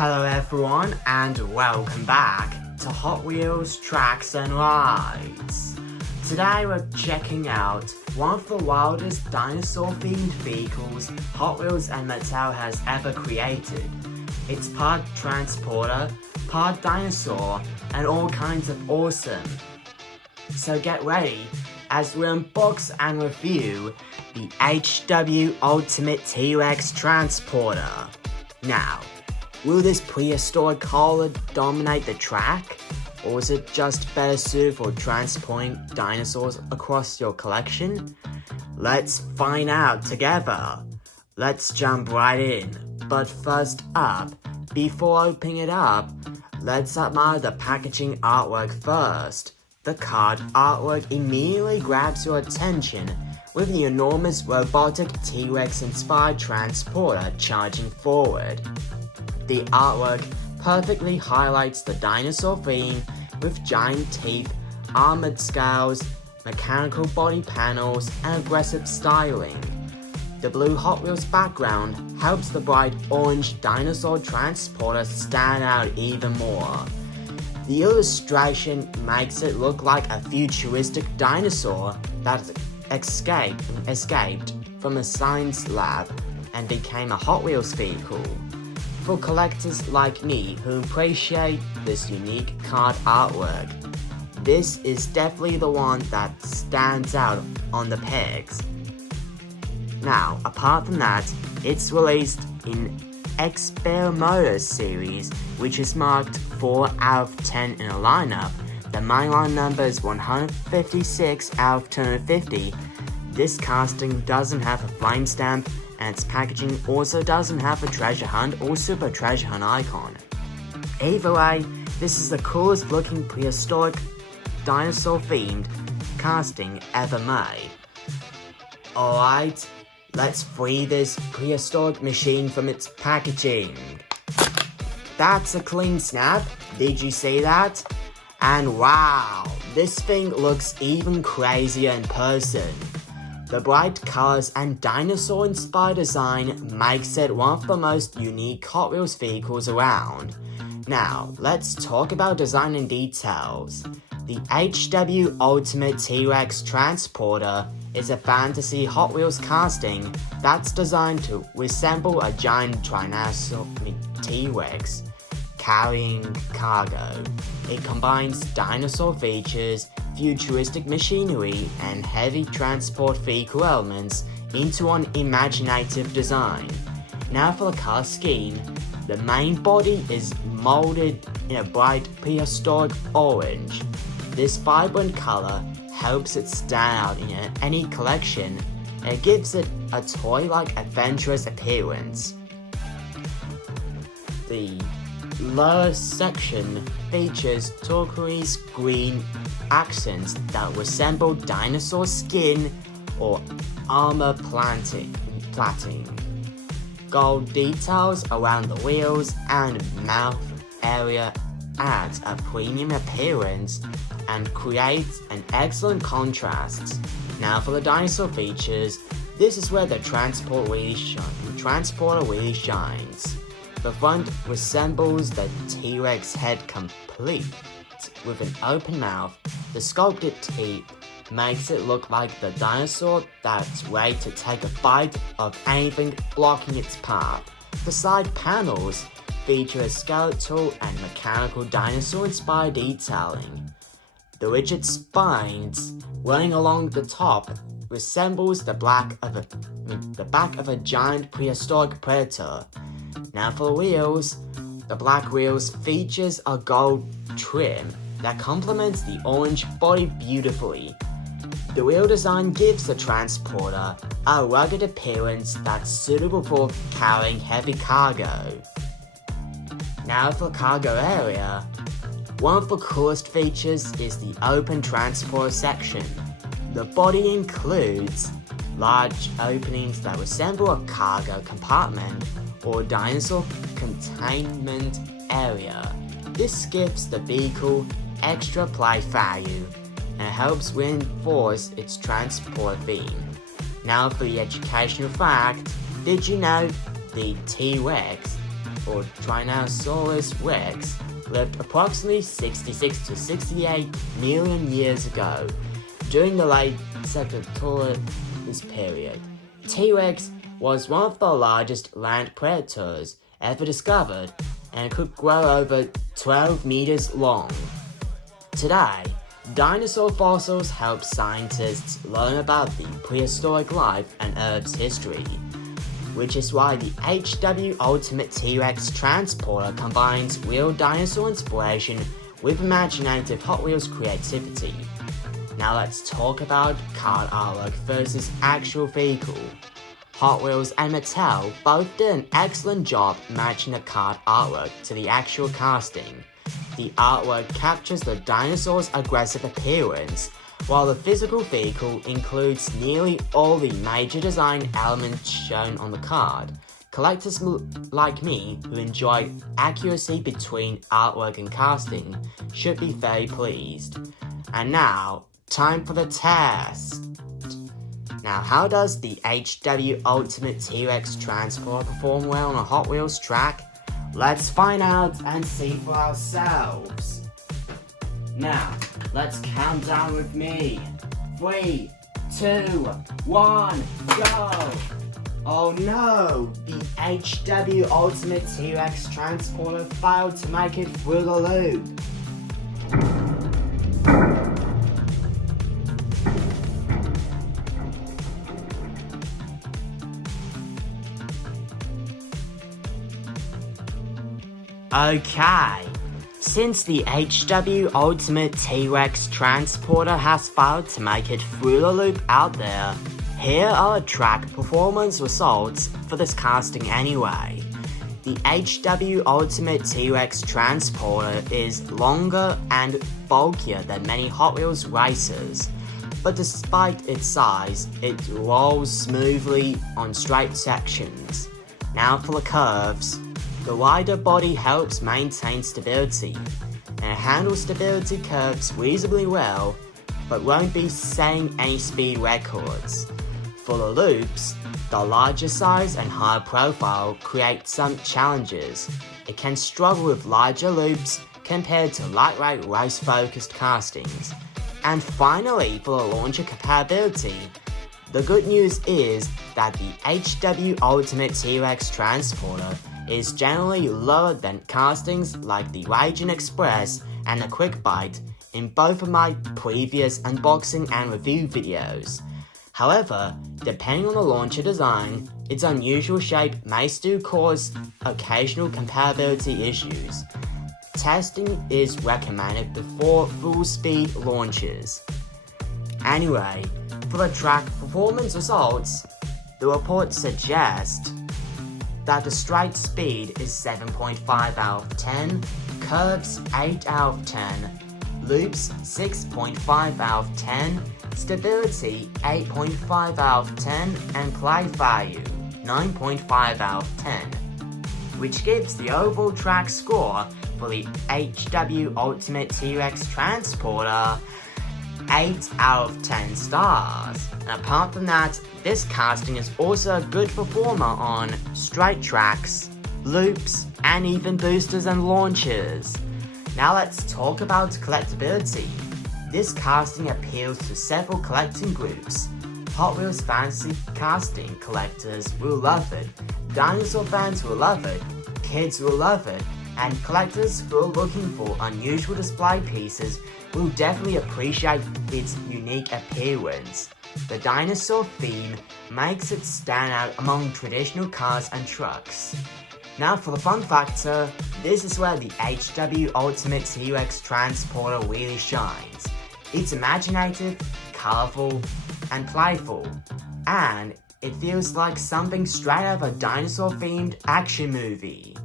Hello everyone and welcome back to Hot Wheels Tracks and Rides. Today we're checking out one of the wildest dinosaur-themed vehicles Hot Wheels and Mattel has ever created. It's part transporter, part dinosaur, and all kinds of awesome. So get ready as we unbox and review the HW Ultimate T-Rex Transporter. Now, will this prehistoric color dominate the track? Or is it just better suited for transporting dinosaurs across your collection? Let's find out together. Let's jump right in. But first up, before opening it up, let's admire the packaging artwork first. The card artwork immediately grabs your attention with the enormous robotic T-Rex inspired transporter charging forward. The artwork perfectly highlights the dinosaur theme with giant teeth, armored scales, mechanical body panels, and aggressive styling. The blue Hot Wheels background helps the bright orange dinosaur transporter stand out even more. The illustration makes it look like a futuristic dinosaur that escaped from a science lab and became a Hot Wheels vehicle. For collectors like me who appreciate this unique card artwork, this is definitely the one that stands out on the pegs. Now, apart from that, it's released in Experimenter series, which is marked 4 out of 10 in a lineup. The mainline number is 156 out of 250. This casting doesn't have a flame stamp, and its packaging also doesn't have a treasure hunt or super treasure hunt icon. Either way, this is the coolest looking prehistoric dinosaur themed casting ever made. Alright, let's free this prehistoric machine from its packaging. That's a clean snap, did you see that? And wow, this thing looks even crazier in person. The bright colors and dinosaur-inspired design makes it one of the most unique Hot Wheels vehicles around. Now, let's talk about design and details. The HW Ultimate T-Rex Transporter is a fantasy Hot Wheels casting that's designed to resemble a giant Tyrannosaurus T-Rex carrying cargo. It combines dinosaur features, futuristic machinery, and heavy transport vehicle elements into an imaginative design. Now for the color scheme, the main body is molded in a bright prehistoric orange. This vibrant color helps it stand out in any collection and it gives it a toy-like adventurous appearance. The lower section features turquoise green accents that resemble dinosaur skin or armor plating. Gold details around the wheels and mouth area adds a premium appearance and creates an excellent contrast. Now for the dinosaur features, this is where the transporter really shines. The front resembles the T-Rex head complete with an open mouth. The sculpted teeth makes it look like the dinosaur that's ready to take a bite of anything blocking its path. The side panels feature a skeletal and mechanical dinosaur-inspired detailing. The rigid spines running along the top resembles the back of a giant prehistoric predator. Now for the wheels, the black wheels features a gold trim that complements the orange body beautifully. The wheel design gives the transporter a rugged appearance that's suitable for carrying heavy cargo. Now for the cargo area, one of the coolest features is the open transporter section. The body includes large openings that resemble a cargo compartment or dinosaur containment area. This gives the vehicle extra play value and helps reinforce its transport theme. Now for the educational fact, did you know the T-Rex or Tyrannosaurus Rex, lived approximately 66 to 68 million years ago, during the late Cretaceous period. T-Rex was one of the largest land predators ever discovered and could grow over 12 meters long. Today, dinosaur fossils help scientists learn about the prehistoric life and Earth's history, which is why the HW Ultimate T-Rex Transporter combines real dinosaur inspiration with imaginative Hot Wheels creativity. Now let's talk about card artwork versus actual vehicle. Hot Wheels and Mattel both did an excellent job matching the card artwork to the actual casting. The artwork captures the dinosaur's aggressive appearance, while the physical vehicle includes nearly all the major design elements shown on the card. Collectors like me, who enjoy accuracy between artwork and casting, should be very pleased. And now, time for the test! Now, how does the HW Ultimate T-Rex Transporter perform well on a Hot Wheels track? Let's find out and see for ourselves. Now, let's count down with me. 3, 2, 1, go! Oh no! The HW Ultimate T-Rex Transporter failed to make it through the loop. Okay, since the HW Ultimate T-Rex Transporter has failed to make it through the loop out there, here are track performance results for this casting anyway. The HW Ultimate T-Rex Transporter is longer and bulkier than many Hot Wheels racers, but despite its size, it rolls smoothly on straight sections. Now for the curves. The wider body helps maintain stability, and it handles stability curves reasonably well, but won't be setting any speed records. For the loops, the larger size and higher profile create some challenges. It can struggle with larger loops compared to lightweight race-focused castings. And finally, for the launcher compatibility, the good news is that the HW Ultimate T-Rex Transporter is generally lower than castings like the Raging Express and the Quick Bite in both of my previous unboxing and review videos. However, depending on the launcher design, its unusual shape may still cause occasional compatibility issues. Testing is recommended before full-speed launches. Anyway, for the track performance results, the reports suggest that the straight speed is 7.5 out of 10, curves 8 out of 10, loops 6.5 out of 10, stability 8.5 out of 10, and play value 9.5 out of 10, which gives the overall track score for the HW Ultimate T-Rex Transporter 8 out of 10 stars. And apart from that, this casting is also a good performer on straight tracks, loops, and even boosters and launchers. Now let's talk about collectibility. This casting appeals to several collecting groups. Hot Wheels fantasy casting collectors will love it, dinosaur fans will love it, kids will love it, and collectors who are looking for unusual display pieces will definitely appreciate its unique appearance. The dinosaur theme makes it stand out among traditional cars and trucks. Now for the fun factor, this is where the HW Ultimate T-Rex Transporter really shines. It's imaginative, colourful, and playful, and it feels like something straight out of a dinosaur-themed action movie.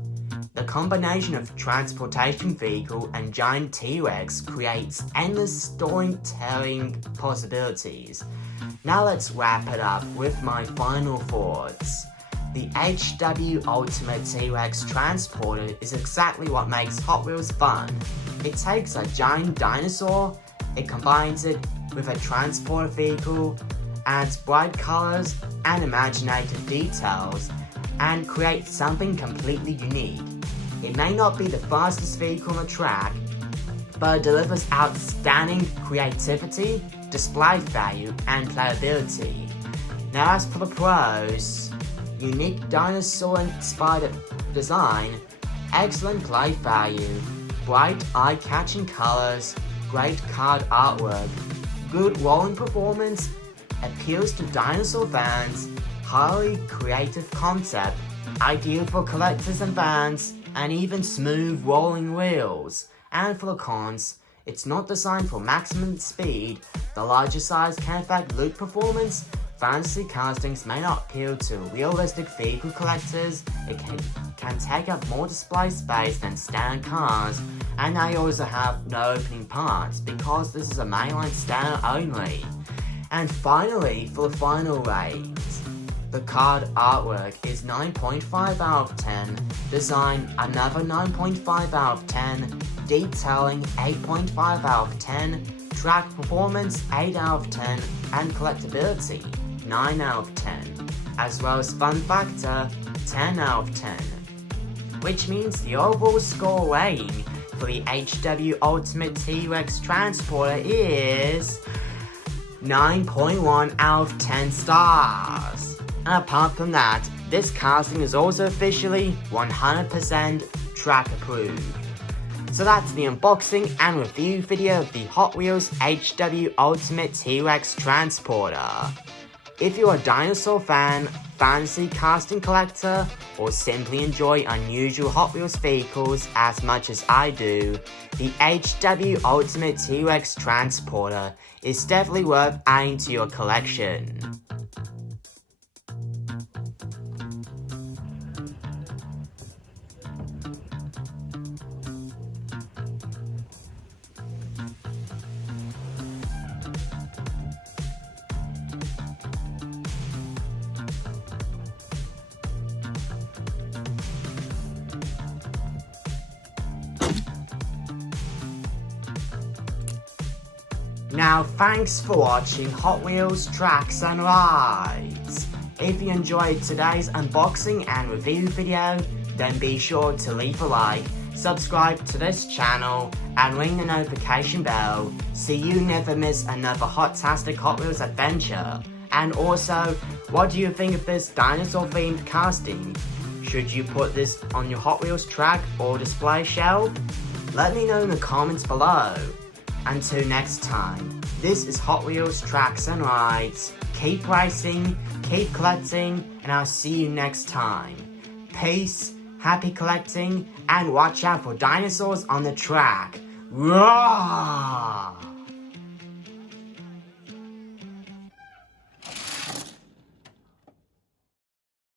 The combination of transportation vehicle and giant T-Rex creates endless storytelling possibilities. Now let's wrap it up with my final thoughts. The HW Ultimate T-Rex Transporter is exactly what makes Hot Wheels fun. It takes a giant dinosaur, it combines it with a transporter vehicle, adds bright colors and imaginative details, and creates something completely unique. It may not be the fastest vehicle on the track, but it delivers outstanding creativity, display value, and playability. Now as for the pros, unique dinosaur-inspired design, excellent play value, bright eye-catching colors, great card artwork, good rolling performance, appeals to dinosaur fans, highly creative concept, ideal for collectors and fans, and even smooth rolling wheels. And for the cons, it's not designed for maximum speed, the larger size can affect loot performance, fantasy castings may not appeal to realistic vehicle collectors, it can take up more display space than standard cars, and they also have no opening parts because this is a mainline standard only. And finally, for the final rate, the card artwork is 9.5 out of 10, design another 9.5 out of 10, detailing 8.5 out of 10, track performance 8 out of 10, and collectibility 9 out of 10, as well as fun factor 10 out of 10. Which means the overall score rating for the HW Ultimate T-Rex Transporter is 9.1 out of 10 stars. And apart from that, this casting is also officially 100% track approved. So that's the unboxing and review video of the Hot Wheels HW Ultimate T-Rex Transporter. If you're a dinosaur fan, fantasy casting collector, or simply enjoy unusual Hot Wheels vehicles as much as I do, the HW Ultimate T-Rex Transporter is definitely worth adding to your collection. Now thanks for watching Hot Wheels Tracks and Rides. If you enjoyed today's unboxing and review video, then be sure to leave a like, subscribe to this channel, and ring the notification bell so you never miss another hot-tastic Hot Wheels adventure. And also, what do you think of this dinosaur-themed casting? Should you put this on your Hot Wheels track or display shelf? Let me know in the comments below. Until next time, this is Hot Wheels Tracks and Rides. Keep racing, keep collecting, and I'll see you next time. Peace, happy collecting, and watch out for dinosaurs on the track. Roar!